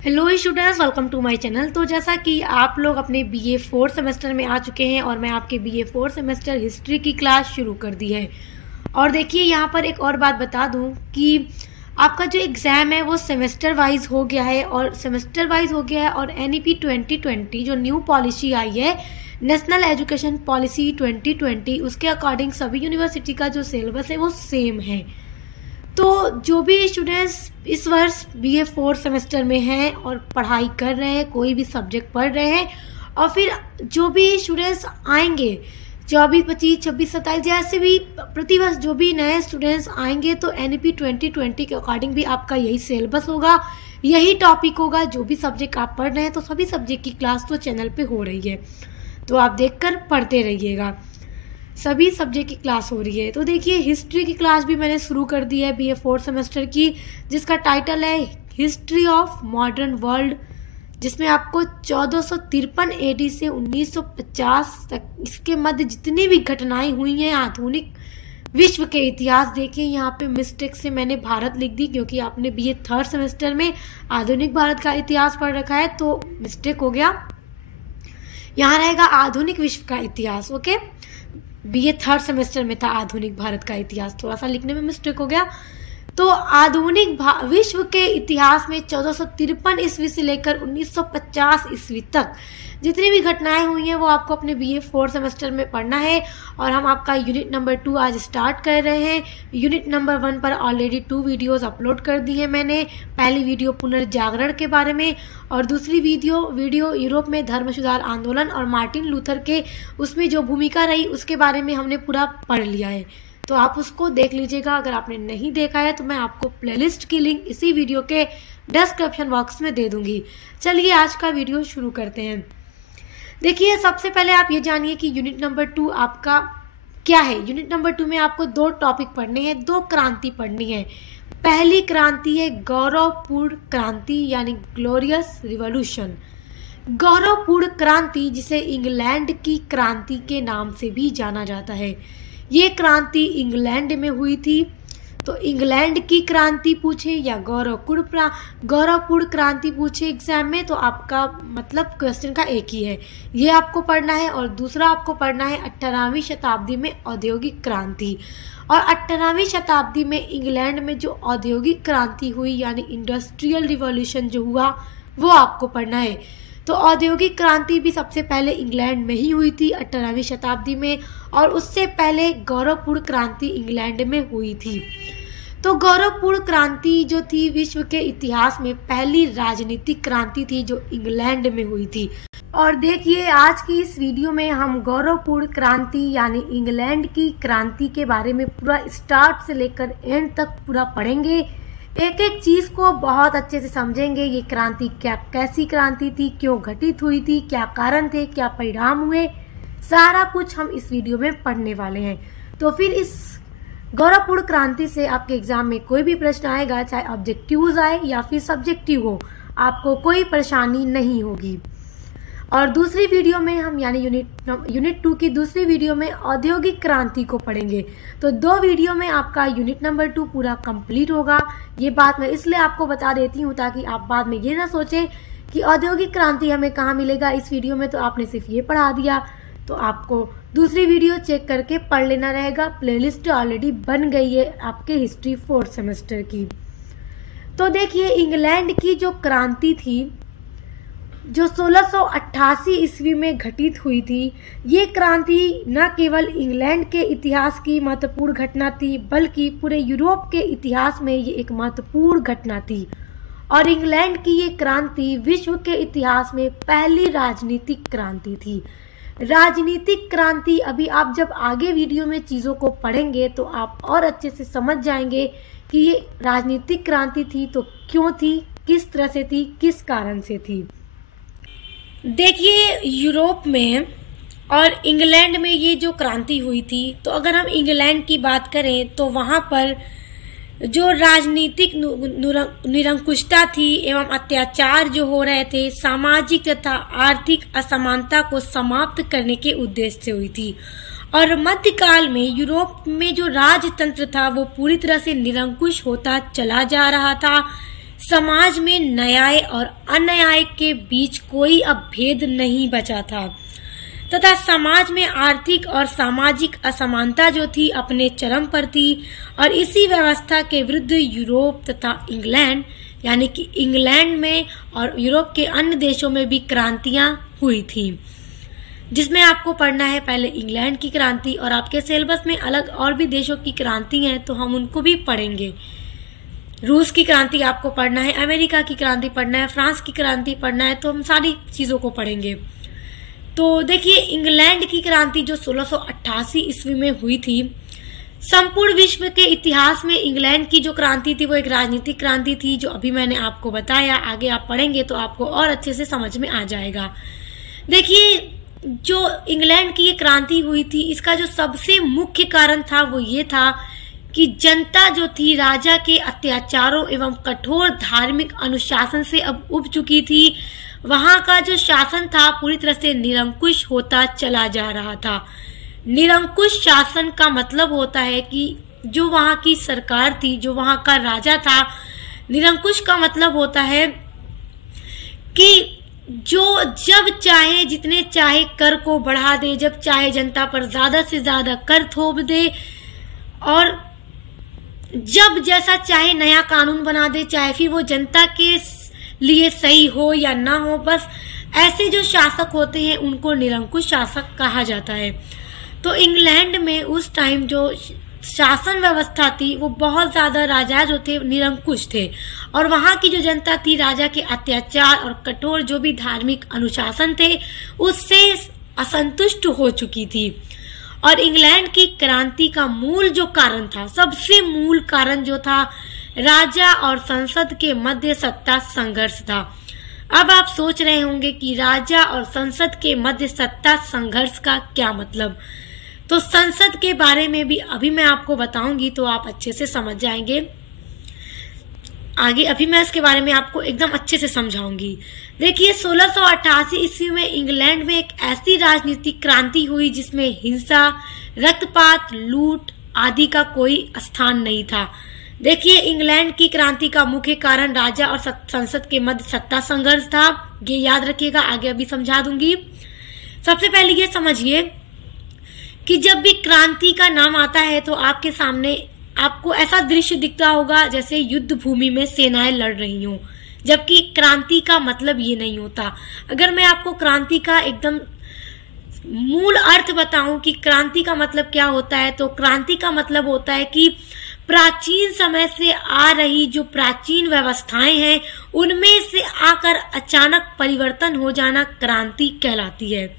Hello students, welcome to my channel. तो जैसा कि आप लोग अपने बीए 4th सेमेस्टर में आ चुके हैं और मैं आपके बीए 4th सेमेस्टर हिस्ट्री की क्लास शुरू कर दी है। और देखिए यहाँ पर एक और बात बता दूं कि आपका जो एग्ज़ाम है वो सेमेस्टर वाइज हो गया है और एनईपी 2020 जो न्यू पॉलिसी आई है, नेशनल एजुकेशन पॉलिसी 2020, उसके अकॉर्डिंग सभी यूनिवर्सिटी का जो सिलेबस है वो सेम है। तो जो भी स्टूडेंट्स इस वर्ष बीए 4 सेमेस्टर में हैं और पढ़ाई कर रहे हैं, कोई भी सब्जेक्ट पढ़ रहे हैं, और फिर जो भी स्टूडेंट्स आएंगे 24, 25, 26, 27 जैसे भी प्रतिवर्ष जो भी नए स्टूडेंट्स आएंगे तो एनईपी 2020 के अकॉर्डिंग भी आपका यही सिलेबस होगा, यही टॉपिक होगा। जो भी सब्जेक्ट आप पढ़ रहे हैं तो सभी सब्जेक्ट की क्लास तो चैनल पे हो रही है, तो आप देखकर पढ़ते रहिएगा। सभी सब्जेक्ट की क्लास हो रही है। तो देखिए हिस्ट्री की क्लास भी मैंने शुरू कर दी है बीए 4 सेमेस्टर की, जिसका टाइटल है हिस्ट्री ऑफ मॉडर्न वर्ल्ड, जिसमें आपको 1453 एडी से 1950 तक इसके मध्य जितनी भी घटनाएं हुई हैं आधुनिक विश्व के इतिहास। देखिए यहाँ पे मिस्टेक से मैंने भारत लिख दी, क्योंकि आपने बीए 3rd सेमेस्टर में आधुनिक भारत का इतिहास पढ़ रखा है तो मिस्टेक हो गया। यहाँ रहेगा आधुनिक विश्व का इतिहास। ओके, बीए 3rd सेमेस्टर में था आधुनिक भारत का इतिहास, थोड़ा सा लिखने में मिस्टेक हो गया। तो आधुनिक विश्व के इतिहास में 1453 ईस्वी से लेकर 1950 ईस्वी तक जितनी भी घटनाएं हुई हैं वो आपको अपने बीए 4 सेमेस्टर में पढ़ना है। और हम आपका यूनिट नंबर 2 आज स्टार्ट कर रहे हैं। यूनिट नंबर 1 पर ऑलरेडी 2 वीडियोस अपलोड कर दी है मैंने। पहली वीडियो पुनर्जागरण के बारे में और दूसरी वीडियो यूरोप में धर्म सुधार आंदोलन और मार्टिन लूथर के उसमें जो भूमिका रही उसके बारे में हमने पूरा पढ़ लिया है, तो आप उसको देख लीजिएगा। अगर आपने नहीं देखा है तो मैं आपको प्लेलिस्ट की लिंक इसी वीडियो के डिस्क्रिप्शन बॉक्स में दे दूंगी। चलिए आज का वीडियो शुरू करते हैं। देखिए सबसे पहले आप ये जानिए कि यूनिट नंबर 2 आपका क्या है। यूनिट नंबर 2 में आपको 2 टॉपिक पढ़ने हैं, 2 क्रांति पढ़नी है। पहली क्रांति है गौरवपूर्ण क्रांति यानी ग्लोरियस रिवॉल्यूशन। गौरवपूर्ण क्रांति जिसे इंग्लैंड की क्रांति के नाम से भी जाना जाता है। ये क्रांति इंग्लैंड में हुई थी, तो इंग्लैंड की क्रांति पूछे या गौरवपूर्ण क्रांति पूछे एग्जाम में तो आपका मतलब क्वेश्चन का एक ही है, ये आपको पढ़ना है। और दूसरा आपको पढ़ना है 18वीं शताब्दी में औद्योगिक क्रांति। और 18वीं शताब्दी में इंग्लैंड में जो औद्योगिक क्रांति हुई यानी इंडस्ट्रियल रिवॉल्यूशन जो हुआ वो आपको पढ़ना है। तो औद्योगिक क्रांति भी सबसे पहले इंग्लैंड में ही हुई थी 18वीं शताब्दी में, और उससे पहले गौरवपूर्ण क्रांति इंग्लैंड में हुई थी। तो गौरवपूर्ण क्रांति जो थी विश्व के इतिहास में पहली राजनीतिक क्रांति थी जो इंग्लैंड में हुई थी। और देखिए आज की इस वीडियो में हम गौरवपूर्ण क्रांति यानी इंग्लैंड की क्रांति के बारे में पूरा स्टार्ट से लेकर एंड तक पूरा पढ़ेंगे। एक एक चीज को बहुत अच्छे से समझेंगे। ये क्रांति कैसी क्रांति थी, क्यों घटित हुई थी, क्या कारण थे, क्या परिणाम हुए, सारा कुछ हम इस वीडियो में पढ़ने वाले हैं। तो फिर इस गौरवपूर्ण क्रांति से आपके एग्जाम में कोई भी प्रश्न आएगा, चाहे ऑब्जेक्टिव्स आए या फिर सब्जेक्टिव हो, आपको कोई परेशानी नहीं होगी। और दूसरी वीडियो में हम यानी यूनिट 2 की दूसरी वीडियो में औद्योगिक क्रांति को पढ़ेंगे। तो 2 वीडियो में आपका यूनिट नंबर 2 पूरा कंप्लीट होगा। ये बात मैं इसलिए आपको बता देती हूँ ताकि आप बाद में ये ना सोचें कि औद्योगिक क्रांति हमें कहाँ मिलेगा, इस वीडियो में तो आपने सिर्फ ये पढ़ा दिया। तो आपको दूसरी वीडियो चेक करके पढ़ लेना रहेगा। प्लेलिस्ट ऑलरेडी बन गई है आपके हिस्ट्री 4th सेमेस्टर की। तो देखिए इंग्लैंड की जो क्रांति थी जो 1688 ईस्वी में घटित हुई थी, ये क्रांति न केवल इंग्लैंड के इतिहास की महत्वपूर्ण घटना थी बल्कि पूरे यूरोप के इतिहास में ये एक महत्वपूर्ण घटना थी। और इंग्लैंड की ये क्रांति विश्व के इतिहास में पहली राजनीतिक क्रांति थी। राजनीतिक क्रांति अभी आप जब आगे वीडियो में चीज़ों को पढ़ेंगे तो आप और अच्छे से समझ जाएंगे कि ये राजनीतिक क्रांति थी तो क्यों थी, किस तरह से थी, किस कारण से थी। देखिए यूरोप में और इंग्लैंड में ये जो क्रांति हुई थी, तो अगर हम इंग्लैंड की बात करें तो वहाँ पर जो राजनीतिक निरंकुशता थी एवं अत्याचार जो हो रहे थे, सामाजिक तथा आर्थिक असमानता को समाप्त करने के उद्देश्य से हुई थी। और मध्यकाल में यूरोप में जो राजतंत्र था वो पूरी तरह से निरंकुश होता चला जा रहा था। समाज में न्याय और अन्याय के बीच कोई अब भेद नहीं बचा था तथा समाज में आर्थिक और सामाजिक असमानता जो थी अपने चरम पर थी। और इसी व्यवस्था के विरुद्ध यूरोप तथा इंग्लैंड, यानी कि इंग्लैंड में और यूरोप के अन्य देशों में भी क्रांतियां हुई थी, जिसमें आपको पढ़ना है पहले इंग्लैंड की क्रांति, और आपके सिलेबस में अलग और भी देशों की क्रांति हैं तो हम उनको भी पढ़ेंगे। रूस की क्रांति आपको पढ़ना है, अमेरिका की क्रांति पढ़ना है, फ्रांस की क्रांति पढ़ना है, तो हम सारी चीज़ों को पढ़ेंगे। तो देखिए, इंग्लैंड की क्रांति जो 1688 ईस्वी में हुई थी, संपूर्ण विश्व के इतिहास में इंग्लैंड की जो क्रांति थी वो एक राजनीतिक क्रांति थी, जो अभी मैंने आपको बताया। आगे आप पढ़ेंगे तो आपको और अच्छे से समझ में आ जाएगा। देखिए, जो इंग्लैंड की ये क्रांति हुई थी, इसका जो सबसे मुख्य कारण था वो ये था कि जनता जो थी राजा के अत्याचारों एवं कठोर धार्मिक अनुशासन से अब उब चुकी थी। वहां का जो शासन था पूरी तरह से निरंकुश होता चला जा रहा था। निरंकुश शासन का मतलब होता है कि जो वहां की सरकार थी, जो वहां का राजा था, निरंकुश का मतलब होता है कि जो जब चाहे जितने चाहे कर को बढ़ा दे, जब चाहे जनता पर ज्यादा से ज्यादा कर थोप दे, और जब जैसा चाहे नया कानून बना दे, चाहे फिर वो जनता के लिए सही हो या ना हो। बस ऐसे जो शासक होते हैं उनको निरंकुश शासक कहा जाता है। तो इंग्लैंड में उस टाइम जो शासन व्यवस्था थी वो बहुत ज्यादा राजा जो थे निरंकुश थे, और वहां की जो जनता थी राजा के अत्याचार और कठोर जो भी धार्मिक अनुशासन थे उससे असंतुष्ट हो चुकी थी। और इंग्लैंड की क्रांति का मूल जो कारण था, सबसे मूल कारण जो था, राजा और संसद के मध्य सत्ता संघर्ष था। अब आप सोच रहे होंगे कि राजा और संसद के मध्य सत्ता संघर्ष का क्या मतलब। तो संसद के बारे में भी अभी मैं आपको बताऊंगी तो आप अच्छे से समझ जाएंगे आगे। अभी मैं इसके बारे में आपको एकदम अच्छे से समझाऊंगी। देखिए, 1688 ईस्वी में इंग्लैंड में एक ऐसी राजनीतिक क्रांति हुई जिसमें हिंसा, रक्तपात, लूट आदि का कोई स्थान नहीं था। देखिए, इंग्लैंड की क्रांति का मुख्य कारण राजा और संसद के मध्य सत्ता संघर्ष था। ये याद रखिएगा, आगे अभी समझा दूंगी। सबसे पहले ये समझिए कि जब भी क्रांति का नाम आता है तो आपके सामने आपको ऐसा दृश्य दिखता होगा जैसे युद्ध भूमि में सेनाएं लड़ रही हों, जबकि क्रांति का मतलब ये नहीं होता। अगर मैं आपको क्रांति का एकदम मूल अर्थ बताऊं कि क्रांति का मतलब क्या होता है, तो क्रांति का मतलब होता है कि प्राचीन समय से आ रही जो प्राचीन व्यवस्थाएं हैं उनमें से आकर अचानक परिवर्तन हो जाना क्रांति कहलाती है।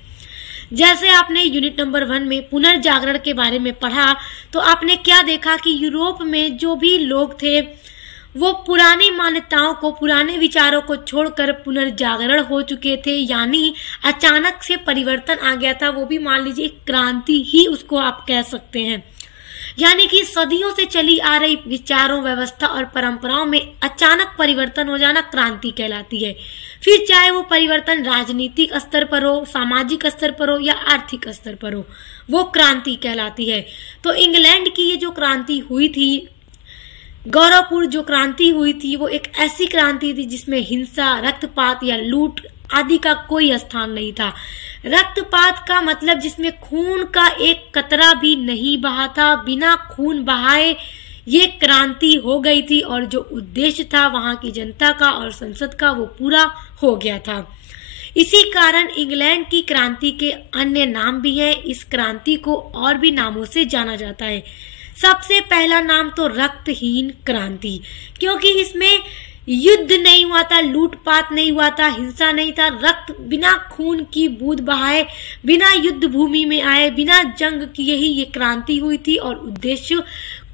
जैसे आपने यूनिट नंबर 1 में पुनर्जागरण के बारे में पढ़ा तो आपने क्या देखा कि यूरोप में जो भी लोग थे वो पुरानी मान्यताओं को, पुराने विचारों को छोड़कर पुनर्जागरण हो चुके थे, यानी अचानक से परिवर्तन आ गया था। वो भी मान लीजिए क्रांति ही उसको आप कह सकते हैं। यानी कि सदियों से चली आ रही विचारों, व्यवस्था और परंपराओं में अचानक परिवर्तन हो जाना क्रांति कहलाती है। फिर चाहे वो परिवर्तन राजनीतिक स्तर पर हो, सामाजिक स्तर पर हो या आर्थिक स्तर पर हो, वो क्रांति कहलाती है। तो इंग्लैंड की ये जो क्रांति हुई थी, गौरवपूर्ण जो क्रांति हुई थी, वो एक ऐसी क्रांति थी जिसमें हिंसा, रक्तपात या लूट आदि का कोई स्थान नहीं था। रक्तपात का मतलब जिसमें खून का एक कतरा भी नहीं बहा था, बिना खून बहाए ये क्रांति हो गई थी, और जो उद्देश्य था वहां की जनता का और संसद का वो पूरा हो गया था। इसी कारण इंग्लैंड की क्रांति के अन्य नाम भी हैं। इस क्रांति को और भी नामों से जाना जाता है। सबसे पहला नाम तो रक्तहीन क्रांति, क्योंकि इसमें युद्ध नहीं हुआ था, लूटपाट नहीं हुआ था, हिंसा नहीं था, रक्त बिना खून की बूंद बहाए, बिना युद्ध भूमि में आए, बिना जंग किए ही ये क्रांति हुई थी, और उद्देश्य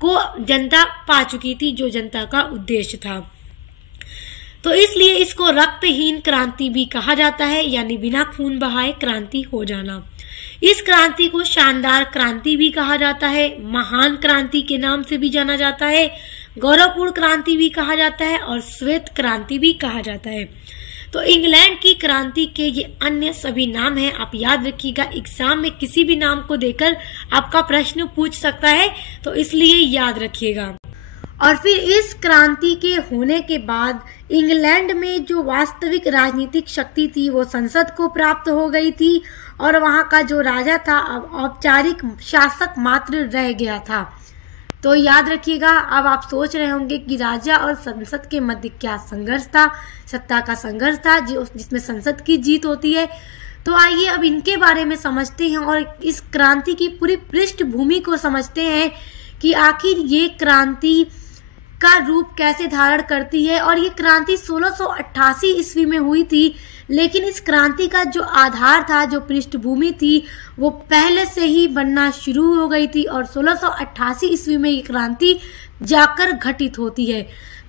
को जनता पा चुकी थी जो जनता का उद्देश्य था। तो इसलिए इसको रक्तहीन क्रांति भी कहा जाता है, यानी बिना खून बहाए क्रांति हो जाना। इस क्रांति को शानदार क्रांति भी कहा जाता है, महान क्रांति के नाम से भी जाना जाता है, गौरवपूर्ण क्रांति भी कहा जाता है और श्वेत क्रांति भी कहा जाता है। तो इंग्लैंड की क्रांति के ये अन्य सभी नाम हैं, आप याद रखिएगा। एग्जाम में किसी भी नाम को देकर आपका प्रश्न पूछ सकता है, तो इसलिए याद रखिएगा। और फिर इस क्रांति के होने के बाद इंग्लैंड में जो वास्तविक राजनीतिक शक्ति थी वो संसद को प्राप्त हो गई थी और वहां का जो राजा था अब औपचारिक शासक मात्र रह गया था। तो याद रखिएगा, अब आप सोच रहे होंगे कि राजा और संसद के मध्य क्या संघर्ष था, सत्ता का संघर्ष था जिसमें संसद की जीत होती है। तो आइए अब इनके बारे में समझते हैं और इस क्रांति की पूरी पृष्ठभूमि को समझते हैं कि आखिर ये क्रांति का रूप कैसे धारण करती है। और ये क्रांति 1688 ईस्वी में हुई थी, लेकिन इस क्रांति का जो आधार था, जो पृष्ठभूमि थी, वो पहले से ही बनना शुरू हो गई थी और 1688 ईस्वी में ये क्रांति जाकर घटित होती है।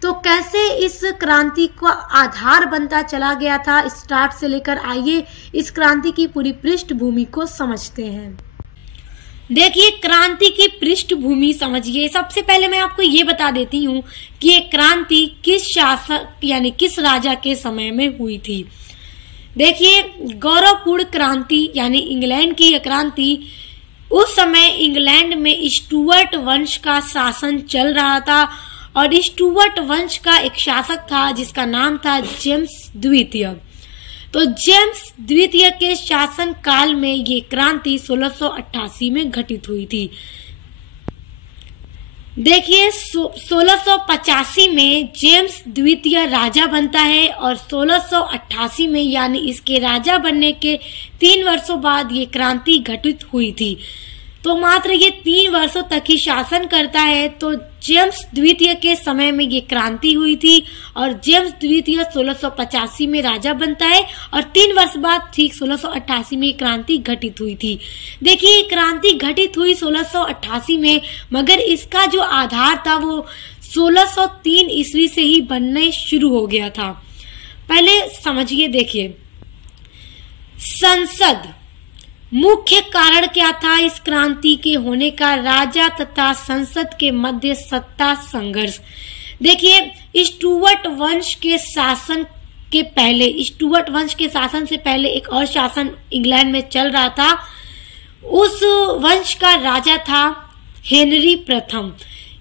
तो कैसे इस क्रांति का आधार बनता चला गया था स्टार्ट से लेकर, आइए इस क्रांति की पूरी पृष्ठभूमि को समझते हैं। देखिए, क्रांति की पृष्ठभूमि समझिए। सबसे पहले मैं आपको ये बता देती हूँ कि ये क्रांति किस शासक यानी किस राजा के समय में हुई थी। देखिए, गौरवपूर्ण क्रांति यानी इंग्लैंड की यह क्रांति, उस समय इंग्लैंड में स्टुअर्ट वंश का शासन चल रहा था और स्टुअर्ट वंश का एक शासक था जिसका नाम था जेम्स द्वितीय। तो जेम्स द्वितीय के शासन काल में ये क्रांति 1688 में घटित हुई थी। देखिए, 1685 में जेम्स द्वितीय राजा बनता है और 1688 में यानी इसके राजा बनने के 3 वर्षों बाद ये क्रांति घटित हुई थी। तो मात्र ये 3 वर्षों तक ही शासन करता है। तो जेम्स द्वितीय के समय में ये क्रांति हुई थी और जेम्स द्वितीय 1685 में राजा बनता है और 3 वर्ष बाद ठीक 1688 में क्रांति घटित हुई थी। देखिए, क्रांति घटित हुई 1688 में, मगर इसका जो आधार था वो 1603 ईस्वी से ही बनने शुरू हो गया था। पहले समझिए, देखिए, संसद मुख्य कारण क्या था इस क्रांति के होने का? राजा तथा संसद के मध्य सत्ता संघर्ष। देखिए, स्टुअर्ट वंश के शासन के पहले, स्टुअर्ट वंश के शासन से पहले एक और शासन इंग्लैंड में चल रहा था। उस वंश का राजा था हेनरी प्रथम।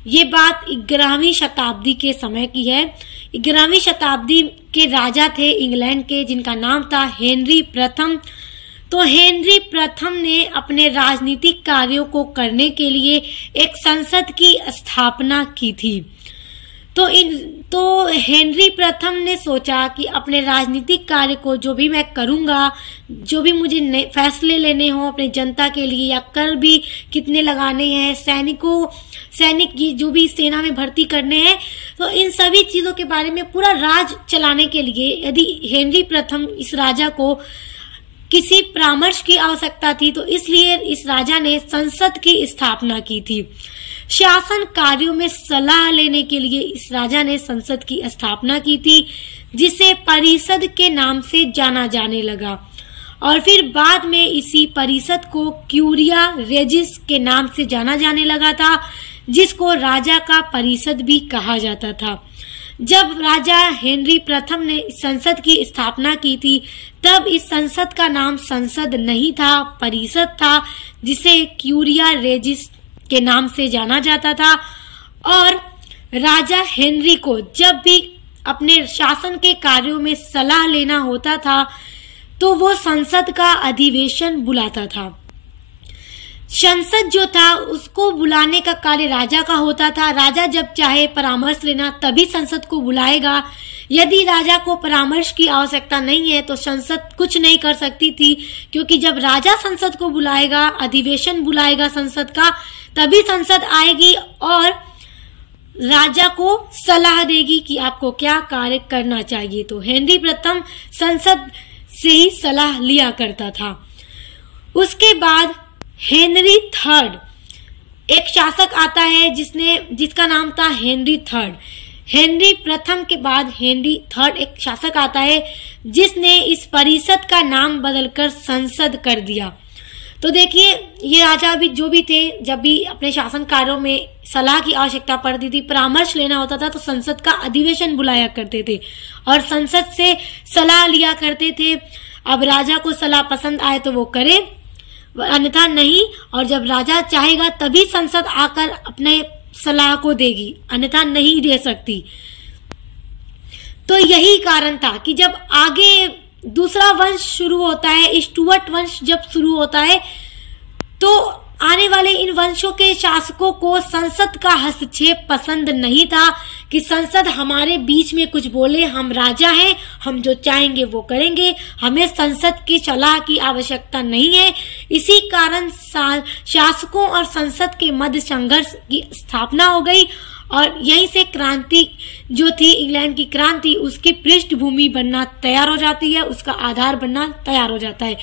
ये बात 11वीं शताब्दी के समय की है। 11वीं शताब्दी के राजा थे इंग्लैंड के जिनका नाम था हेनरी प्रथम। तो हेनरी प्रथम ने अपने राजनीतिक कार्यों को करने के लिए एक संसद की स्थापना की थी। तो हेनरी प्रथम ने सोचा कि अपने राजनीतिक कार्य को जो भी मैं करूंगा, जो भी मुझे फैसले लेने हो अपने जनता के लिए या कर भी कितने लगाने हैं, सैनिक जो भी सेना में भर्ती करने हैं, तो इन सभी चीजों के बारे में पूरा राज चलाने के लिए यदि हेनरी प्रथम इस राजा को किसी परामर्श की आवश्यकता थी, तो इसलिए इस राजा ने संसद की स्थापना की थी। शासन कार्यों में सलाह लेने के लिए इस राजा ने संसद की स्थापना की थी, जिसे परिषद के नाम से जाना जाने लगा और फिर बाद में इसी परिषद को क्यूरिया रेजिस के नाम से जाना जाने लगा था, जिसको राजा का परिषद भी कहा जाता था। जब राजा हेनरी प्रथम ने संसद की स्थापना की थी, तब इस संसद का नाम संसद नहीं था, परिषद था, जिसे क्यूरिया रेजिस के नाम से जाना जाता था। और राजा हेनरी को जब भी अपने शासन के कार्यों में सलाह लेना होता था, तो वो संसद का अधिवेशन बुलाता था। संसद जो था उसको बुलाने का कार्य राजा का होता था। राजा जब चाहे परामर्श लेना तभी संसद को बुलाएगा। यदि राजा को परामर्श की आवश्यकता नहीं है तो संसद कुछ नहीं कर सकती थी, क्योंकि जब राजा संसद को बुलाएगा, अधिवेशन बुलाएगा संसद का, तभी संसद आएगी और राजा को सलाह देगी कि आपको क्या कार्य करना चाहिए। तो हेनरी प्रथम संसद से ही सलाह लिया करता था। उसके बाद हेनरी थर्ड एक शासक आता है जिसका नाम था हेनरी थर्ड। हेनरी प्रथम के बाद हेनरी थर्ड एक शासक आता है जिसने इस परिषद का नाम बदलकर संसद कर दिया। तो देखिए, ये राजा भी जो भी थे, जब भी अपने शासन कार्यों में सलाह की आवश्यकता पड़ती थी, परामर्श लेना होता था, तो संसद का अधिवेशन बुलाया करते थे और संसद से सलाह लिया करते थे। अब राजा को सलाह पसंद आए तो वो करे, अन्यथा नहीं, और जब राजा चाहेगा तभी संसद आकर अपने सलाह को देगी, अन्यथा नहीं दे सकती। तो यही कारण था कि जब आगे दूसरा वंश शुरू होता है, स्टुअर्ट वंश जब शुरू होता है, तो आने वाले इन वंशों के शासकों को संसद का हस्तक्षेप पसंद नहीं था कि संसद हमारे बीच में कुछ बोले। हम राजा हैं, हम जो चाहेंगे वो करेंगे, हमें संसद की सलाह की आवश्यकता नहीं है। इसी कारण शासकों और संसद के मध्य संघर्ष की स्थापना हो गई और यहीं से क्रांति जो थी, इंग्लैंड की क्रांति, उसकी पृष्ठभूमि बनना तैयार हो जाती है, उसका आधार बनना तैयार हो जाता है।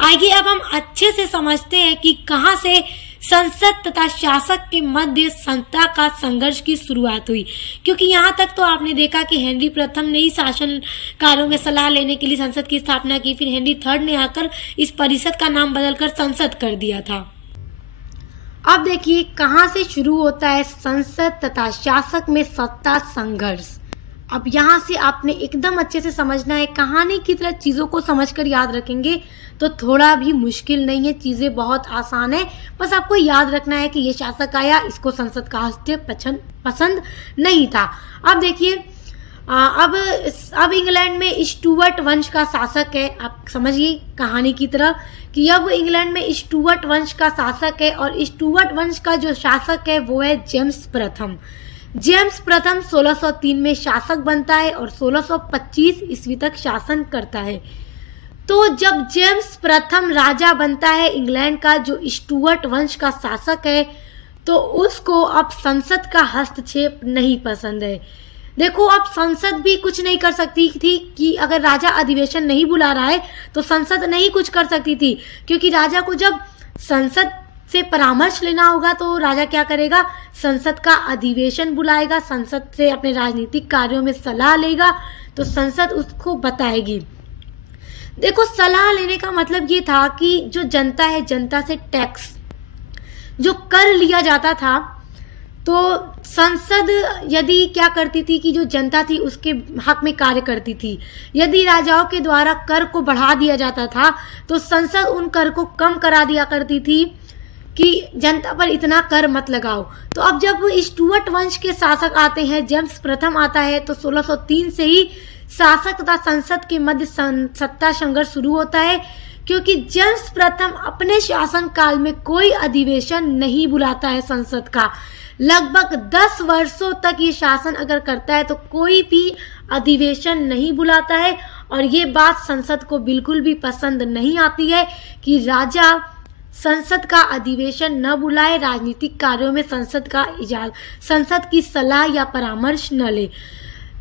आइए अब हम अच्छे से समझते हैं कि कहां से संसद तथा शासक के मध्य सत्ता का संघर्ष की शुरुआत हुई, क्योंकि यहाँ तक तो आपने देखा कि हेनरी प्रथम ने ही शासन कार्यों में सलाह लेने के लिए संसद की स्थापना की, फिर हेनरी थर्ड ने आकर इस परिषद का नाम बदलकर संसद कर दिया था। अब देखिए कहां से शुरू होता है संसद तथा शासक में सत्ता संघर्ष। अब यहाँ से आपने एकदम अच्छे से समझना है, कहानी की तरह चीज़ों को समझकर याद रखेंगे तो थोड़ा भी मुश्किल नहीं है, चीज़ें बहुत आसान है। बस आपको याद रखना है कि ये शासक आया, इसको संसद का हस्तक्षेप पसंद नहीं था। अब देखिए अब इंग्लैंड में स्टुअर्ट वंश का शासक है। आप समझिए कहानी की तरह कि अब इंग्लैंड में स्टुअर्ट वंश का शासक है और स्टुअर्ट वंश का जो शासक है वो है जेम्स प्रथम। जेम्स प्रथम 1603 में शासक बनता है और 1625 ईस्वी तक शासन करता है। तो जब जेम्स प्रथम राजा बनता है इंग्लैंड का, जो स्टुअर्ट वंश का शासक है, तो उसको अब संसद का हस्तक्षेप नहीं पसंद है। देखो अब संसद भी कुछ नहीं कर सकती थी कि अगर राजा अधिवेशन नहीं बुला रहा है तो संसद नहीं कुछ कर सकती थी, क्योंकि राजा को जब संसद से परामर्श लेना होगा तो राजा क्या करेगा, संसद का अधिवेशन बुलाएगा, संसद से अपने राजनीतिक कार्यों में सलाह लेगा, तो संसद उसको बताएगी। देखो सलाह लेने का मतलब ये था कि जो जनता है, जनता से टैक्स जो कर लिया जाता था, तो संसद यदि क्या करती थी कि जो जनता थी उसके हक में कार्य करती थी। यदि राजाओं के द्वारा कर को बढ़ा दिया जाता था तो संसद उन कर को कम करा दिया करती थी कि जनता पर इतना कर मत लगाओ। तो अब जब स्टुअर्ट वंश के शासक आते हैं, जेम्स प्रथम आता है, तो 1603 से ही शासक तथा संसद के मध्य सत्ता संघर्ष शुरू होता है, क्योंकि जेम्स प्रथम अपने शासन काल में कोई अधिवेशन नहीं बुलाता है संसद का। लगभग 10 वर्षों तक ये शासन अगर करता है तो कोई भी अधिवेशन नहीं बुलाता है, और ये बात संसद को बिल्कुल भी पसंद नहीं आती है कि राजा संसद का अधिवेशन न बुलाए, राजनीतिक कार्यों में संसद की सलाह या परामर्श न ले,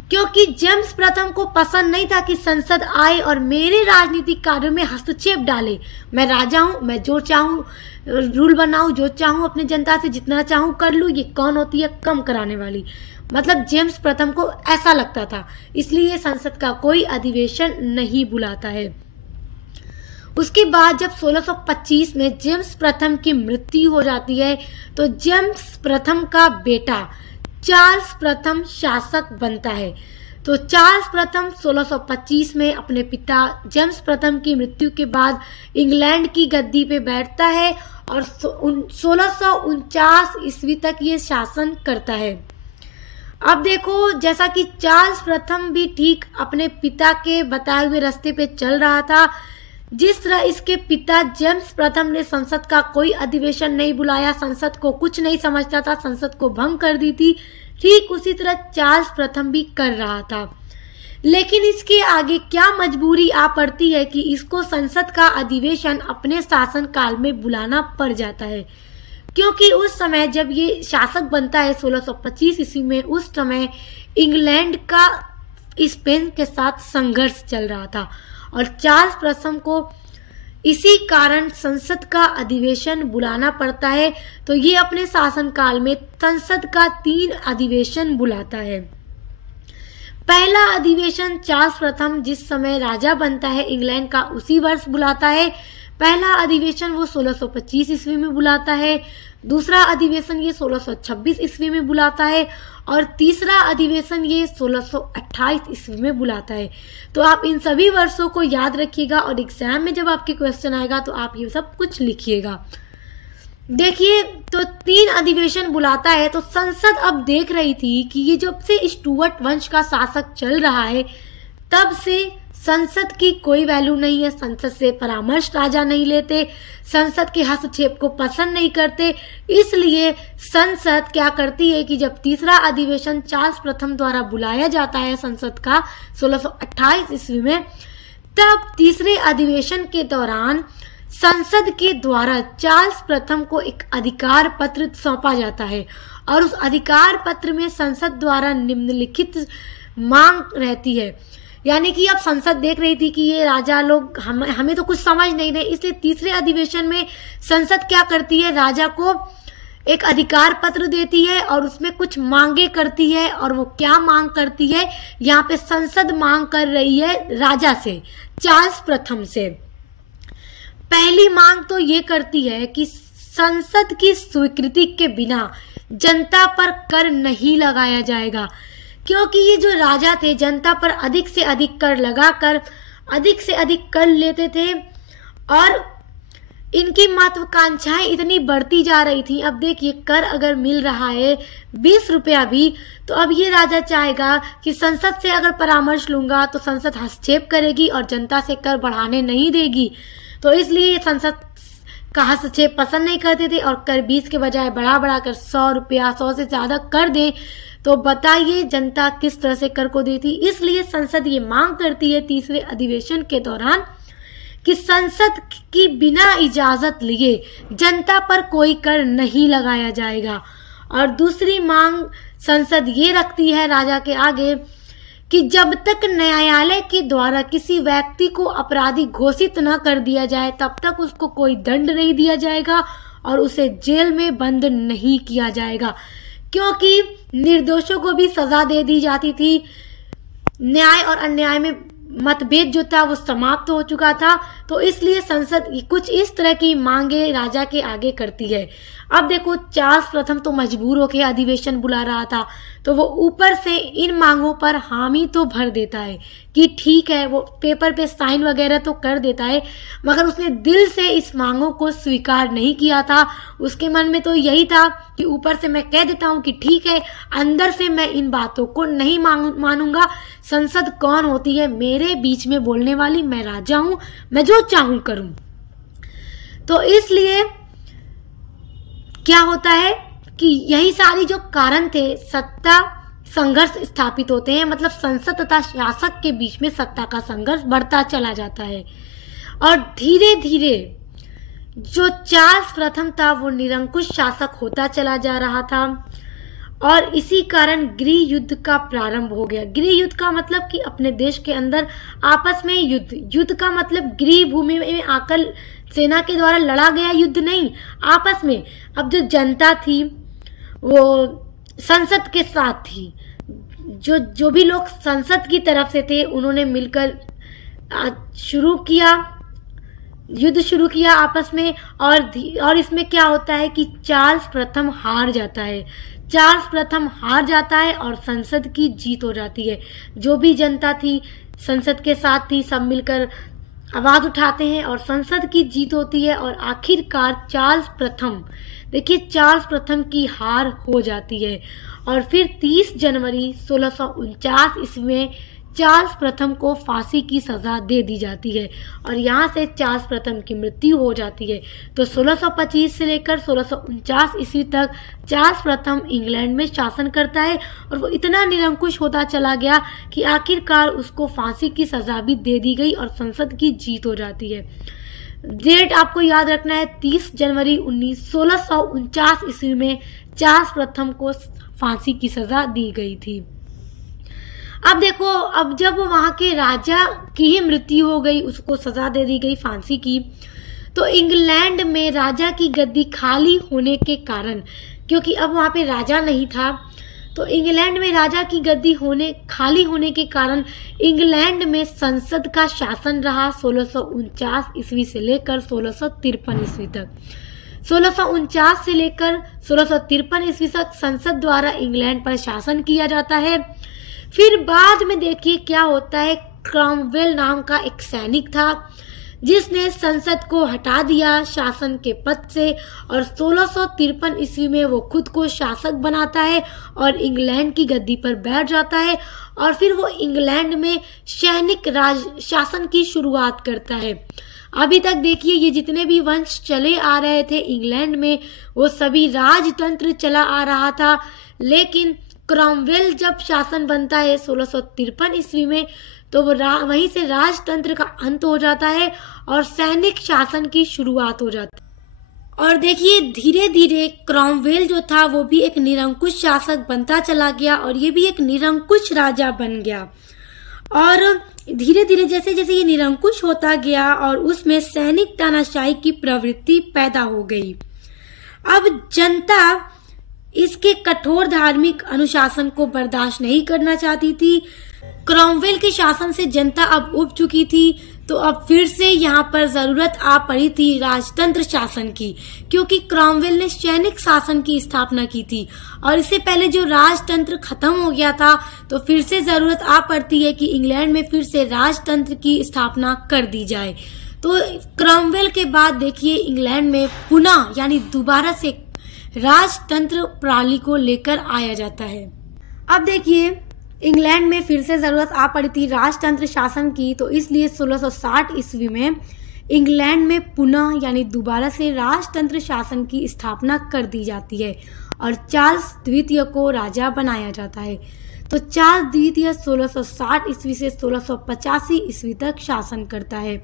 क्योंकि जेम्स प्रथम को पसंद नहीं था कि संसद आए और मेरे राजनीतिक कार्यों में हस्तक्षेप डाले। मैं राजा हूं, मैं जो चाहूं रूल बनाऊं, जो चाहूं अपनी जनता से जितना चाहूं कर लूं, ये कौन होती है कम कराने वाली। मतलब जेम्स प्रथम को ऐसा लगता था, इसलिए संसद का कोई अधिवेशन नहीं बुलाता है। उसके बाद जब 1625 में जेम्स प्रथम की मृत्यु हो जाती है, तो जेम्स प्रथम का बेटा चार्ल्स प्रथम शासक बनता है। तो चार्ल्स प्रथम 1625 में अपने पिता जेम्स प्रथम की मृत्यु के बाद इंग्लैंड की गद्दी पे बैठता है और 1649 ईस्वी तक ये शासन करता है। अब देखो जैसा कि चार्ल्स प्रथम भी ठीक अपने पिता के बताए हुए रास्ते पे चल रहा था, जिस तरह इसके पिता जेम्स प्रथम ने संसद का कोई अधिवेशन नहीं बुलाया, संसद को कुछ नहीं समझता था, संसद को भंग कर दी थी, ठीक उसी तरह चार्ल्स प्रथम भी कर रहा था। लेकिन इसके आगे क्या मजबूरी आ पड़ती है कि इसको संसद का अधिवेशन अपने शासन काल में बुलाना पड़ जाता है, क्योंकि उस समय जब ये शासक बनता है 1625 ईस्वी में, उस समय इंग्लैंड का स्पेन के साथ संघर्ष चल रहा था और चार्ल्स प्रथम को इसी कारण संसद का अधिवेशन बुलाना पड़ता है। तो ये अपने शासनकाल में संसद का 3 अधिवेशन बुलाता है। पहला अधिवेशन चार्ल्स प्रथम जिस समय राजा बनता है इंग्लैंड का, उसी वर्ष बुलाता है। पहला अधिवेशन वो 1625 ईस्वी में बुलाता है, दूसरा अधिवेशन ये 1626 ईस्वी में बुलाता है और तीसरा अधिवेशन ये 1628 ईस्वी में बुलाता है। तो आप इन सभी वर्षों को याद रखिएगा और एग्जाम में जब आपके क्वेश्चन आएगा तो आप ये सब कुछ लिखिएगा। देखिए, तो 3 अधिवेशन बुलाता है, तो संसद अब देख रही थी कि ये जब से स्टुअर्ट वंश का शासक चल रहा है तब से संसद की कोई वैल्यू नहीं है, संसद से परामर्श राजा नहीं लेते, संसद के हस्तक्षेप को पसंद नहीं करते। इसलिए संसद क्या करती है कि जब तीसरा अधिवेशन चार्ल्स प्रथम द्वारा बुलाया जाता है संसद का 1628 ईस्वी में, तब तीसरे अधिवेशन के दौरान संसद के द्वारा चार्ल्स प्रथम को एक अधिकार पत्र सौंपा जाता है और उस अधिकार पत्र में संसद द्वारा निम्नलिखित मांग रहती है। यानी कि अब संसद देख रही थी कि ये राजा लोग हमें तो कुछ समझ नहीं रहे, इसलिए तीसरे अधिवेशन में संसद क्या करती है, राजा को एक अधिकार पत्र देती है और उसमें कुछ मांगे करती है। और वो क्या मांग करती है, यहाँ पे संसद मांग कर रही है राजा से, चार्ल्स प्रथम से। पहली मांग तो ये करती है कि संसद की स्वीकृति के बिना जनता पर कर नहीं लगाया जाएगा, क्योंकि ये जो राजा थे जनता पर अधिक से अधिक कर लगाकर अधिक से अधिक कर लेते थे और इनकी महत्वाकांक्षाएं इतनी बढ़ती जा रही थी। अब देखिए, कर अगर मिल रहा है 20 रुपया भी, तो अब ये राजा चाहेगा कि संसद से अगर परामर्श लूंगा तो संसद हस्तक्षेप करेगी और जनता से कर बढ़ाने नहीं देगी। तो इसलिए संसद का हस्तक्षेप पसंद नहीं करते थे और कर 20 के बजाय बढ़ा कर 100 रुपया, 100 से ज्यादा कर दें तो बताइए जनता किस तरह से कर को देती। इसलिए संसद ये मांग करती है तीसरे अधिवेशन के दौरान कि संसद की बिना इजाजत लिए जनता पर कोई कर नहीं लगाया जाएगा। और दूसरी मांग संसद ये रखती है राजा के आगे कि जब तक न्यायालय के द्वारा किसी व्यक्ति को अपराधी घोषित न कर दिया जाए तब तक उसको कोई दंड नहीं दिया जाएगा और उसे जेल में बंद नहीं किया जाएगा, क्योंकि निर्दोषों को भी सजा दे दी जाती थी। न्याय और अन्याय में मतभेद जो था वो समाप्त हो चुका था। तो इसलिए संसद कुछ इस तरह की मांगे राजा के आगे करती है। अब देखो, चार्ल्स प्रथम तो मजबूर होकर अधिवेशन बुला रहा था, तो वो ऊपर से इन मांगों पर हामी तो भर देता है कि ठीक है, वो पेपर पे साइन वगैरह तो कर देता है, मगर उसने दिल से इस मांगों को स्वीकार नहीं किया था। उसके मन में तो यही था कि ऊपर से मैं कह देता हूँ कि ठीक है, अंदर से मैं इन बातों को नहीं मानूंगा। संसद कौन होती है मेरे बीच में बोलने वाली, मैं राजा हूँ, मैं जो चाहूं करूं। तो इसलिए क्या होता है कि यही सारी जो कारण थे, सत्ता संघर्ष स्थापित होते हैं, मतलब संसद तथा शासक के बीच में सत्ता का संघर्ष बढ़ता चला जाता है और धीरे धीरे जो चार्ल्स प्रथम था वो निरंकुश शासक होता चला जा रहा था और इसी कारण गृह युद्ध का प्रारंभ हो गया। गृह युद्ध का मतलब कि अपने देश के अंदर आपस में युद्ध का मतलब गृह भूमि में आकर सेना के द्वारा लड़ा गया युद्ध नहीं, आपस में। अब जो जनता थी वो संसद के साथ थी, जो भी लोग संसद की तरफ से थे उन्होंने मिलकर युद्ध शुरू किया आपस में। और इसमें क्या होता है कि चार्ल्स प्रथम हार जाता है। चार्ल्स प्रथम हार जाता है और संसद की जीत हो जाती है। जो भी जनता थी संसद के साथ थी, सब मिलकर आवाज उठाते हैं और संसद की जीत होती है और आखिरकार चार्ल्स प्रथम की हार हो जाती है। और फिर 30 जनवरी 1649 ईस्वी में चार्ल्स प्रथम को फांसी की सजा दे दी जाती है और यहाँ से चार्ल्स प्रथम की मृत्यु हो जाती है। तो 1625 से लेकर 1649 ईस्वी तक चार्ल्स प्रथम इंग्लैंड में शासन करता है और वो इतना निरंकुश होता चला गया कि आखिरकार उसको फांसी की सजा भी दे दी गई और संसद की जीत हो जाती है। डेट आपको याद रखना है, 30 जनवरी 1649 ईस्वी में चार्ल्स प्रथम को फांसी की सजा दी गई थी। अब देखो, अब जब वहां के राजा की ही मृत्यु हो गई, उसको सजा दे दी गई फांसी की, तो इंग्लैंड में राजा की गद्दी खाली होने के कारण, क्योंकि अब वहां पे राजा नहीं था, तो इंग्लैंड में राजा की गद्दी खाली होने के कारण इंग्लैंड में संसद का शासन रहा 1649 ईस्वी से लेकर 1653 ईस्वी तक। 1649 से लेकर 1653 ईस्वी तक संसद द्वारा इंग्लैंड पर शासन किया जाता है। फिर बाद में देखिए क्या होता है, क्रॉमवेल नाम का एक सैनिक था जिसने संसद को हटा दिया शासन के पद से और 1653 ईस्वी में वो खुद को शासक बनाता है और इंग्लैंड की गद्दी पर बैठ जाता है और फिर वो इंग्लैंड में सैनिक राज शासन की शुरुआत करता है। अभी तक देखिए ये जितने भी वंश चले आ रहे थे इंग्लैंड में वो सभी राजतंत्र चला आ रहा था, लेकिन क्रॉमवेल जब शासन बनता है 1653 ईस्वी में तो वो वहीं से राजतंत्र का अंत हो जाता है और सैनिक शासन की शुरुआत हो जाती है। और देखिए धीरे धीरे क्रॉमवेल जो था वो भी एक निरंकुश शासक बनता चला गया और ये भी एक निरंकुश राजा बन गया। और धीरे धीरे जैसे जैसे ये निरंकुश होता गया और उसमें सैनिक तानाशाही की प्रवृत्ति पैदा हो गई। अब जनता इसके कठोर धार्मिक अनुशासन को बर्दाश्त नहीं करना चाहती थी। क्रॉमवेल के शासन से जनता अब उब चुकी थी, तो अब फिर से यहाँ पर जरूरत आ पड़ी थी राजतंत्र शासन की, क्योंकि क्रॉमवेल ने सैनिक शासन की स्थापना की थी और इससे पहले जो राजतंत्र खत्म हो गया था तो फिर से जरूरत आ पड़ती है कि इंग्लैंड में फिर से राजतंत्र की स्थापना कर दी जाए। तो क्रॉमवेल के बाद देखिए इंग्लैंड में पुनः यानी दोबारा से राजतंत्र प्रणाली को लेकर आया जाता है। अब देखिए इंग्लैंड में फिर से जरूरत आ पड़ी थी राजतंत्र शासन की, तो इसलिए 1660 ईस्वी में इंग्लैंड में पुनः यानी दोबारा से राजतंत्र शासन की स्थापना कर दी जाती है और चार्ल्स द्वितीय को राजा बनाया जाता है। तो चार्ल्स द्वितीय 1660 ईस्वी से 1685 ईस्वी तक शासन करता है।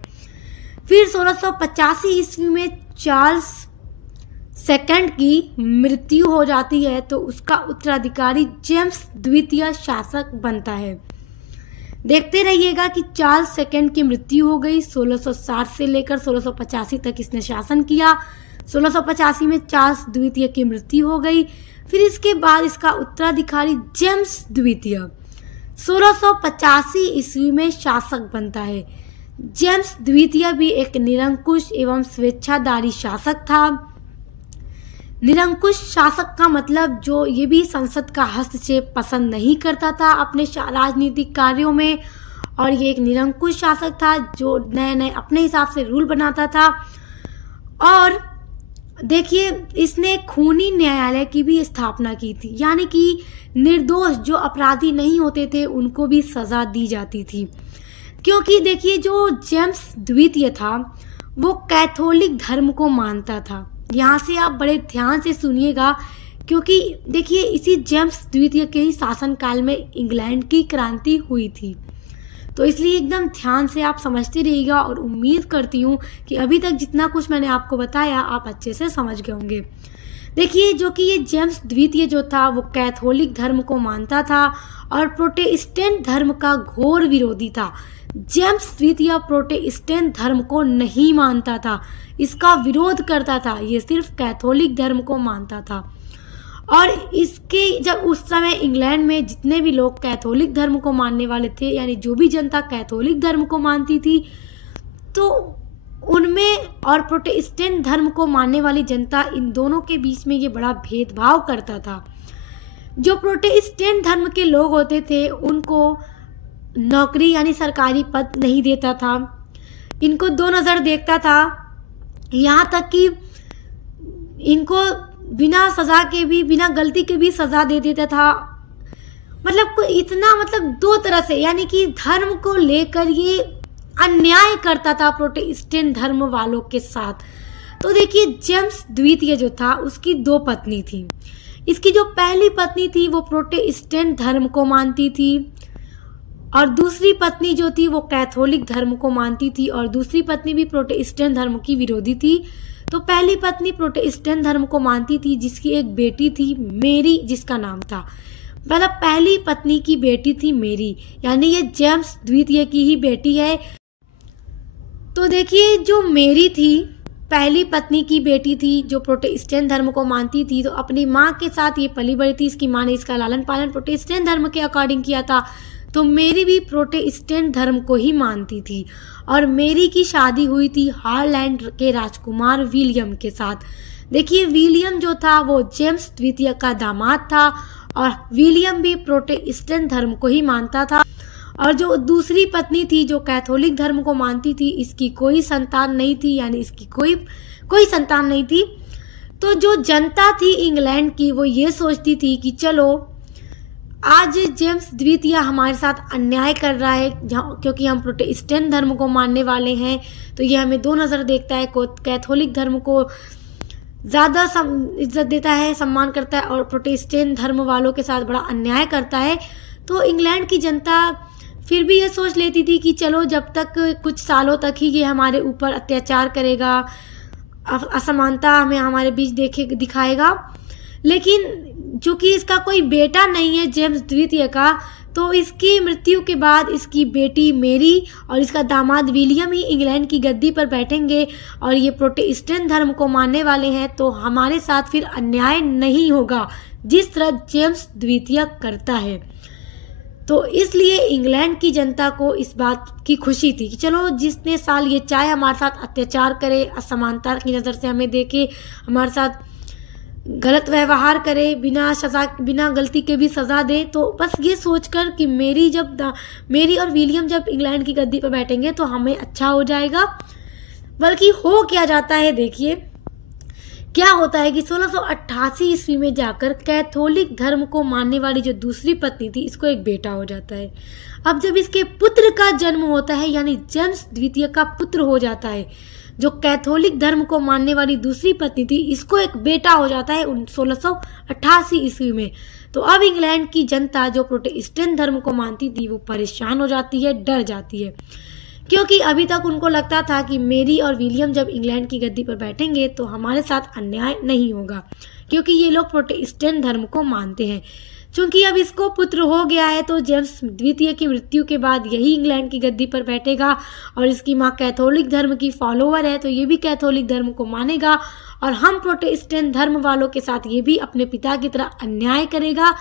फिर 1685 ईस्वी में चार्ल्स सेकंड की मृत्यु हो जाती है, तो उसका उत्तराधिकारी जेम्स द्वितीय शासक बनता है। देखते रहिएगा कि चार्ल्स सेकंड की मृत्यु हो गई। 1660 से लेकर 1685 तक इसने शासन किया। 1685 में चार्ल्स द्वितीय की मृत्यु हो गई। फिर इसके बाद इसका उत्तराधिकारी जेम्स द्वितीय 1685 ईस्वी में शासक बनता है। जेम्स द्वितीय भी एक निरंकुश एवं स्वेच्छाधारी शासक था। निरंकुश शासक का मतलब जो ये भी संसद का हस्तक्षेप पसंद नहीं करता था अपने राजनीतिक कार्यों में, और ये एक निरंकुश शासक था जो नए नए अपने हिसाब से रूल बनाता था। और देखिए इसने खूनी न्यायालय की भी स्थापना की थी, यानी कि निर्दोष जो अपराधी नहीं होते थे उनको भी सजा दी जाती थी। क्योंकि देखिए जो जेम्स द्वितीय था वो कैथोलिक धर्म को मानता था। यहाँ से आप बड़े ध्यान से सुनिएगा, क्योंकि देखिए इसी जेम्स द्वितीय के ही शासन काल में इंग्लैंड की क्रांति हुई थी, तो इसलिए एकदम ध्यान से आप समझते रहिएगा। और उम्मीद करती हूँ कि अभी तक जितना कुछ मैंने आपको बताया आप अच्छे से समझ गए होंगे। देखिए जो कि ये जेम्स द्वितीय जो था वो कैथोलिक धर्म को मानता था और प्रोटेस्टेंट धर्म का घोर विरोधी था। जेम्स द्वितीय प्रोटेस्टेंट धर्म को नहीं मानता था, इसका विरोध करता था, ये सिर्फ कैथोलिक धर्म को मानता था। और इसके जब उस समय इंग्लैंड में जितने भी लोग कैथोलिक धर्म को मानने वाले थे, यानी जो भी जनता कैथोलिक धर्म को मानती थी, तो उनमें और प्रोटेस्टेंट धर्म को मानने वाली जनता, इन दोनों के बीच में ये बड़ा भेदभाव करता था। जो प्रोटेस्टेंट धर्म के लोग होते थे उनको नौकरी यानी सरकारी पद नहीं देता था, इनको दो नज़र देखता था, यहाँ तक कि इनको बिना सजा के भी, बिना गलती के भी सजा दे देता था। मतलब कोई इतना दो तरह से, यानी कि धर्म को लेकर ये अन्याय करता था प्रोटेस्टेंट धर्म वालों के साथ। तो देखिए जेम्स द्वितीय जो था उसकी दो पत्नी थी। इसकी जो पहली पत्नी थी वो प्रोटेस्टेंट धर्म को मानती थी और दूसरी पत्नी जो थी वो कैथोलिक धर्म को मानती थी और दूसरी पत्नी भी प्रोटेस्टेंट धर्म की विरोधी थी। तो पहली पत्नी प्रोटेस्टेंट धर्म को मानती थी, जिसकी एक बेटी थी मेरी, जिसका नाम था, मतलब पहली पत्नी की बेटी थी मेरी, यानी ये जेम्स द्वितीय की ही बेटी है। तो देखिए जो मेरी थी, पहली पत्नी की बेटी थी जो प्रोटेस्टेंट धर्म को मानती थी, तो अपनी माँ के साथ ये पली बड़ी थी। इसकी माँ ने इसका लालन पालन प्रोटेस्टेंट धर्म के अकॉर्डिंग किया था। तो मेरी भी प्रोटेस्टेंट धर्म को ही मानती थी और मेरी की शादी हुई थी हारलैंड के राजकुमार विलियम के साथ। देखिए विलियम जो था वो जेम्स द्वितीय का दामाद था और विलियम भी प्रोटेस्टेंट धर्म को ही मानता था। और जो दूसरी पत्नी थी जो कैथोलिक धर्म को मानती थी, इसकी कोई संतान नहीं थी, यानी इसकी कोई संतान नहीं थी। तो जो जनता थी इंग्लैंड की वो ये सोचती थी कि चलो आज जेम्स द्वितीय हमारे साथ अन्याय कर रहा है, क्योंकि हम प्रोटेस्टेंट धर्म को मानने वाले हैं तो ये हमें दो नज़र देखता है, कैथोलिक धर्म को ज़्यादा इज्जत देता है, सम्मान करता है, और प्रोटेस्टेंट धर्म वालों के साथ बड़ा अन्याय करता है। तो इंग्लैंड की जनता फिर भी ये सोच लेती थी कि चलो जब तक कुछ सालों तक ही ये हमारे ऊपर अत्याचार करेगा, असमानता हमें हमारे बीच दिखाएगा। लेकिन चूंकि इसका कोई बेटा नहीं है जेम्स द्वितीय का, तो इसकी मृत्यु के बाद इसकी बेटी मेरी और इसका दामाद विलियम ही इंग्लैंड की गद्दी पर बैठेंगे और ये प्रोटेस्टेंट धर्म को मानने वाले हैं, तो हमारे साथ फिर अन्याय नहीं होगा जिस तरह जेम्स द्वितीय करता है। तो इसलिए इंग्लैंड की जनता को इस बात की खुशी थी कि चलो जितने साल ये चाहे हमारे साथ अत्याचार करे, असमानता की नज़र से हमें देखे, हमारे साथ गलत व्यवहार करे, बिना गलती के भी सज़ा दे, तो बस ये सोचकर कि मेरी और विलियम जब इंग्लैंड की गद्दी पर बैठेंगे तो हमें अच्छा हो जाएगा। बल्कि हो क्या जाता है, देखिए क्या होता है कि 1688 ईस्वी में जाकर कैथोलिक धर्म को मानने वाली जो दूसरी पत्नी थी, इसको एक बेटा हो जाता है। अब जब इसके पुत्र का जन्म होता है, यानी जेम्स द्वितीय का पुत्र हो जाता है, जो कैथोलिक धर्म को मानने वाली दूसरी पत्नी थी, इसको एक बेटा हो जाता है 1688 ईस्वी में। तो अब इंग्लैंड की जनता जो प्रोटेस्टेंट धर्म को मानती थी वो परेशान हो जाती है, डर जाती है, क्योंकि अभी तक उनको लगता था कि मेरी और विलियम जब इंग्लैंड की गद्दी पर बैठेंगे तो हमारे साथ अन्याय नहीं होगा, क्योंकि ये लोग प्रोटेस्टेंट धर्म को मानते हैं। चूंकि अब इसको पुत्र हो गया है तो जेम्स द्वितीय की मृत्यु के बाद यही इंग्लैंड की गद्दी पर बैठेगा, और इसकी माँ कैथोलिक धर्म की फॉलोवर है तो ये भी कैथोलिक धर्म को मानेगा, और हम प्रोटेस्टेंट धर्म वालों के साथ ये भी अपने पिता की तरह अन्याय करेगा।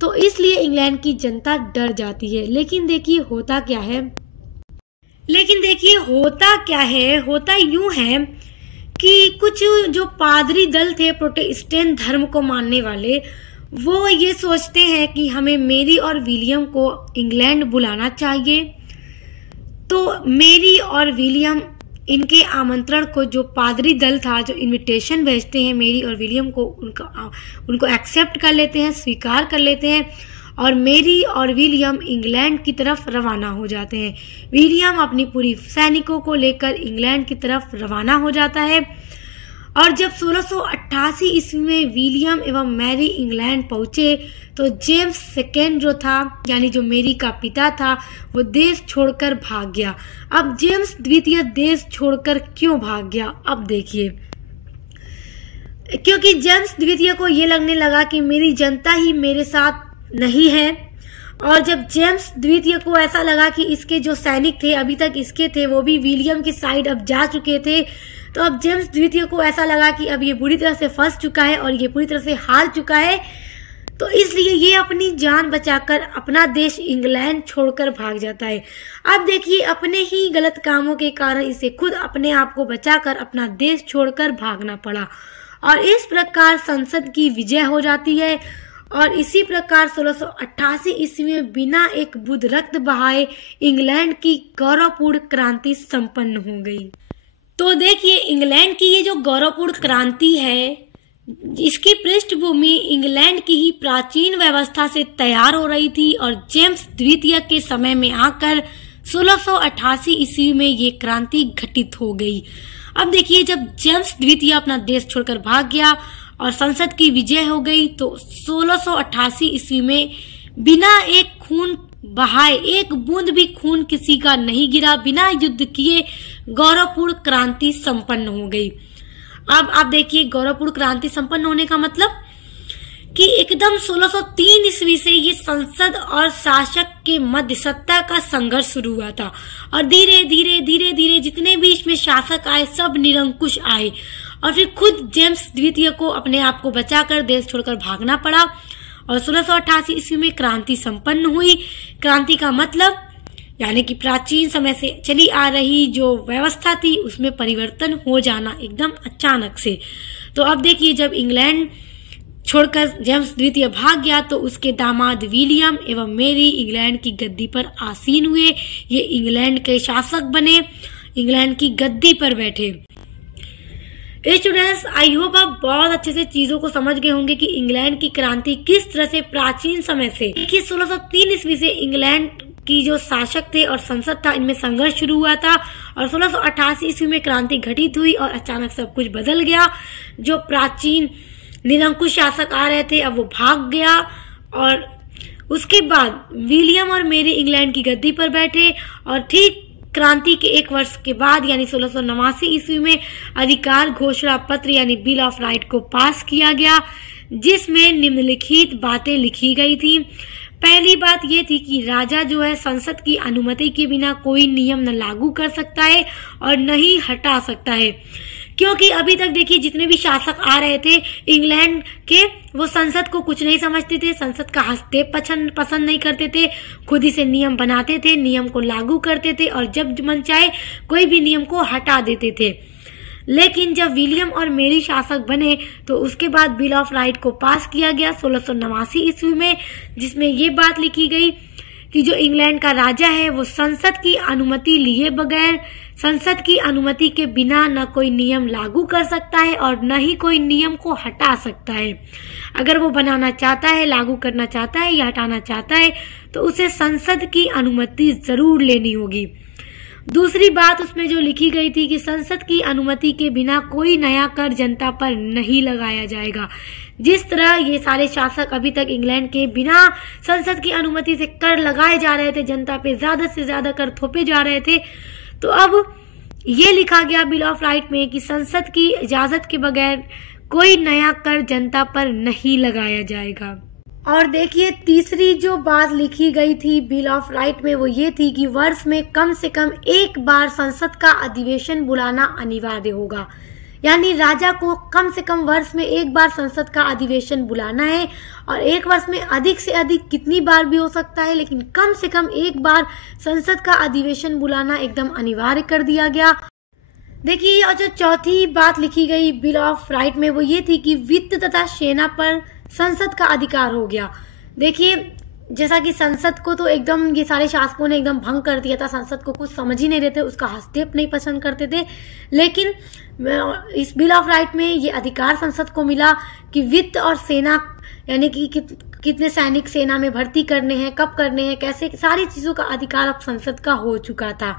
तो इसलिए इंग्लैंड की जनता डर जाती है। लेकिन देखिए होता क्या है, होता यूं है कि कुछ जो पादरी दल थे प्रोटेस्टेंट धर्म को मानने वाले, वो ये सोचते हैं कि हमें मेरी और विलियम को इंग्लैंड बुलाना चाहिए। तो मेरी और विलियम इनके आमंत्रण को, जो पादरी दल था जो इनविटेशन भेजते हैं मेरी और विलियम को, उनको एक्सेप्ट कर लेते हैं, स्वीकार कर लेते हैं, और मेरी और विलियम इंग्लैंड की तरफ रवाना हो जाते हैं। विलियम अपनी पूरी सैनिकों को लेकर इंग्लैंड की तरफ रवाना हो जाता है। और जब 1688 ईस्वी में विलियम एवं मैरी इंग्लैंड पहुंचे तो जेम्स सेकेंड जो था, यानी जो मेरी का पिता था, वो देश छोड़कर भाग गया। अब जेम्स द्वितीय देश छोड़कर क्यों भाग गया, अब देखिए, क्योंकि जेम्स द्वितीय को ये लगने लगा कि मेरी जनता ही मेरे साथ नहीं है। और जब जेम्स द्वितीय को ऐसा लगा कि इसके जो सैनिक थे अभी तक इसके थे, वो भी विलियम की साइड अब जा चुके थे, तो अब जेम्स द्वितीय को ऐसा लगा कि अब ये बुरी तरह से फंस चुका है और ये पूरी तरह से हार चुका है। तो इसलिए ये अपनी जान बचाकर अपना देश इंग्लैंड छोड़कर भाग जाता है। अब देखिए अपने ही गलत कामों के कारण इसे खुद अपने आप को बचाकर अपना देश छोड़कर भागना पड़ा, और इस प्रकार संसद की विजय हो जाती है। और इसी प्रकार 1688 ईस्वी में बिना एक बूंद रक्त बहाए इंग्लैंड की गौरवपूर्ण क्रांति संपन्न हो गई। तो देखिए इंग्लैंड की ये जो गौरवपूर्ण क्रांति है, इसकी पृष्ठभूमि इंग्लैंड की ही प्राचीन व्यवस्था से तैयार हो रही थी, और जेम्स द्वितीय के समय में आकर 1688 ईस्वी में ये क्रांति घटित हो गई। अब देखिए जब जेम्स द्वितीय अपना देश छोड़कर भाग गया और संसद की विजय हो गई, तो 1688 ईस्वी में बिना एक खून बहाए, एक बूंद भी खून किसी का नहीं गिरा, बिना युद्ध किए गौरवपूर्ण क्रांति संपन्न हो गई। अब आप देखिए गौरवपूर्ण क्रांति संपन्न होने का मतलब कि एकदम 1603 ईस्वी से ये संसद और शासक के मध्य सत्ता का संघर्ष शुरू हुआ था, और धीरे धीरे जितने भी इसमें शासक आए सब निरंकुश आए, और फिर खुद जेम्स द्वितीय को अपने आप को बचाकर देश छोड़कर भागना पड़ा, और 1688 ईस्वी में क्रांति संपन्न हुई। क्रांति का मतलब यानी कि प्राचीन समय से चली आ रही जो व्यवस्था थी उसमें परिवर्तन हो जाना एकदम अचानक से। तो अब देखिए जब इंग्लैंड छोड़कर जेम्स द्वितीय भाग गया तो उसके दामाद विलियम एवं मेरी इंग्लैंड की गद्दी पर आसीन हुए। ये इंग्लैंड के शासक बने, इंग्लैंड की गद्दी पर बैठे। स्टूडेंट्स, आई होप आप बहुत अच्छे से चीजों को समझ गए होंगे कि इंग्लैंड की क्रांति किस तरह से प्राचीन समय से, देखिए 1603 ईस्वी से इंग्लैंड की जो शासक थे और संसद था, इनमें संघर्ष शुरू हुआ था और 1688 ईस्वी में क्रांति घटित हुई और अचानक सब कुछ बदल गया। जो प्राचीन निरंकुश शासक आ रहे थे अब वो भाग गया और उसके बाद विलियम और मेरी इंग्लैंड की गद्दी पर बैठे और ठीक क्रांति के एक वर्ष के बाद यानी 1689 ईस्वी में अधिकार घोषणा पत्र यानी बिल ऑफ राइट को पास किया गया, जिसमें निम्नलिखित बातें लिखी गई थी। पहली बात ये थी कि राजा जो है संसद की अनुमति के बिना कोई नियम न लागू कर सकता है और न ही हटा सकता है, क्योंकि अभी तक देखिए जितने भी शासक आ रहे थे इंग्लैंड के, वो संसद को कुछ नहीं समझते थे, संसद का हस्तक्षेप पसंद नहीं करते थे, खुद ही से नियम बनाते थे, नियम को लागू करते थे और जब मन चाहे कोई भी नियम को हटा देते थे। लेकिन जब विलियम और मेरी शासक बने तो उसके बाद बिल ऑफ राइट को पास किया गया 1689 ईस्वी में, जिसमें ये बात लिखी गई कि जो इंग्लैंड का राजा है वो संसद की अनुमति लिए बगैर, संसद की अनुमति के बिना न कोई नियम लागू कर सकता है और न ही कोई नियम को हटा सकता है। अगर वो बनाना चाहता है, लागू करना चाहता है या हटाना चाहता है तो उसे संसद की अनुमति जरूर लेनी होगी। दूसरी बात उसमें जो लिखी गई थी कि संसद की अनुमति के बिना कोई नया कर जनता पर नहीं लगाया जाएगा। जिस तरह ये सारे शासक अभी तक इंग्लैंड के बिना संसद की अनुमति से कर लगाए जा रहे थे, जनता पे ज्यादा से ज्यादा कर थोपे जा रहे थे, तो अब ये लिखा गया बिल ऑफ राइट में कि संसद की इजाजत के बगैर कोई नया कर जनता पर नहीं लगाया जाएगा। और देखिए तीसरी जो बात लिखी गई थी बिल ऑफ राइट में वो ये थी कि वर्ष में कम से कम एक बार संसद का अधिवेशन बुलाना अनिवार्य होगा, यानी राजा को कम से कम वर्ष में एक बार संसद का अधिवेशन बुलाना है और एक वर्ष में अधिक से अधिक कितनी बार भी हो सकता है, लेकिन कम से कम एक बार संसद का अधिवेशन बुलाना एकदम अनिवार्य कर दिया गया। देखिए और जो चौथी बात लिखी गई बिल ऑफ राइट में वो ये थी कि वित्त तथा सेना पर संसद का अधिकार हो गया। देखिए जैसा कि संसद को तो एकदम ये सारे शासकों ने एकदम भंग कर दिया था, संसद को कुछ समझ ही नहीं रहे थे, उसका हस्तक्षेप नहीं पसंद करते थे, लेकिन इस बिल ऑफ राइट में ये अधिकार संसद को मिला कि वित्त और सेना यानी कि कितने सैनिक सेना में भर्ती करने हैं, कब करने हैं, कैसे, सारी चीजों का अधिकार अब संसद का हो चुका था।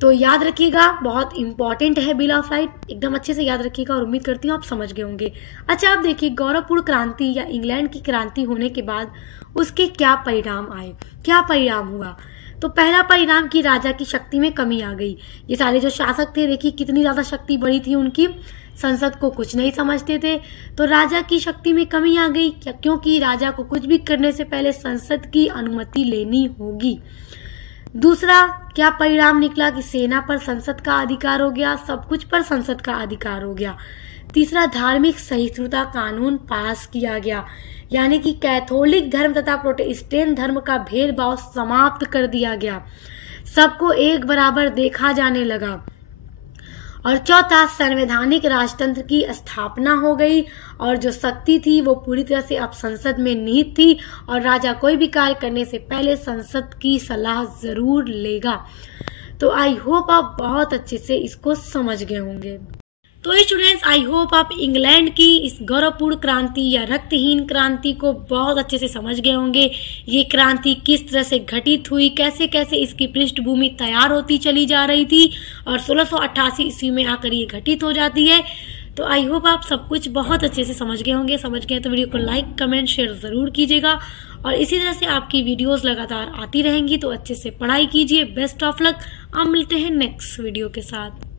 तो याद रखिएगा, बहुत इंपॉर्टेंट है बिल ऑफ राइट, एकदम अच्छे से याद रखिएगा और उम्मीद करती हूँ आप समझ गए होंगे। अच्छा आप देखिए गौरवपूर्ण क्रांति या इंग्लैंड की क्रांति होने के बाद उसके क्या परिणाम आए, क्या परिणाम हुआ। तो पहला परिणाम कि राजा की शक्ति में कमी आ गई। ये सारे जो शासक थे देखिए कितनी ज्यादा शक्ति बढ़ी थी उनकी, संसद को कुछ नहीं समझते थे, तो राजा की शक्ति में कमी आ गई, क्योंकि राजा को कुछ भी करने से पहले संसद की अनुमति लेनी होगी। दूसरा क्या परिणाम निकला कि सेना पर संसद का अधिकार हो गया, सब कुछ पर संसद का अधिकार हो गया। तीसरा धार्मिक सहिष्णुता कानून पास किया गया, यानी कि कैथोलिक धर्म तथा प्रोटेस्टेंट धर्म का भेदभाव समाप्त कर दिया गया, सबको एक बराबर देखा जाने लगा। और चौथा संवैधानिक राजतंत्र की स्थापना हो गई और जो शक्ति थी वो पूरी तरह से अब संसद में निहित थी और राजा कोई भी कार्य करने से पहले संसद की सलाह जरूर लेगा। तो आई होप आप बहुत अच्छे से इसको समझ गए होंगे। तो स्टूडेंट्स आई होप आप इंग्लैंड की इस गौरवपूर्ण क्रांति या रक्तहीन क्रांति को बहुत अच्छे से समझ गए होंगे। ये क्रांति किस तरह से घटित हुई, कैसे कैसे इसकी पृष्ठभूमि तैयार होती चली जा रही थी और 1688 ईस्वी में आकर ये घटित हो जाती है। तो आई होप आप सब कुछ बहुत अच्छे से समझ गए होंगे। समझ गए तो वीडियो को लाइक कमेंट शेयर ज़रूर कीजिएगा और इसी तरह से आपकी वीडियोस लगातार आती रहेंगी। तो अच्छे से पढ़ाई कीजिए। Best of luck. आप मिलते हैं नेक्स्ट वीडियो के साथ।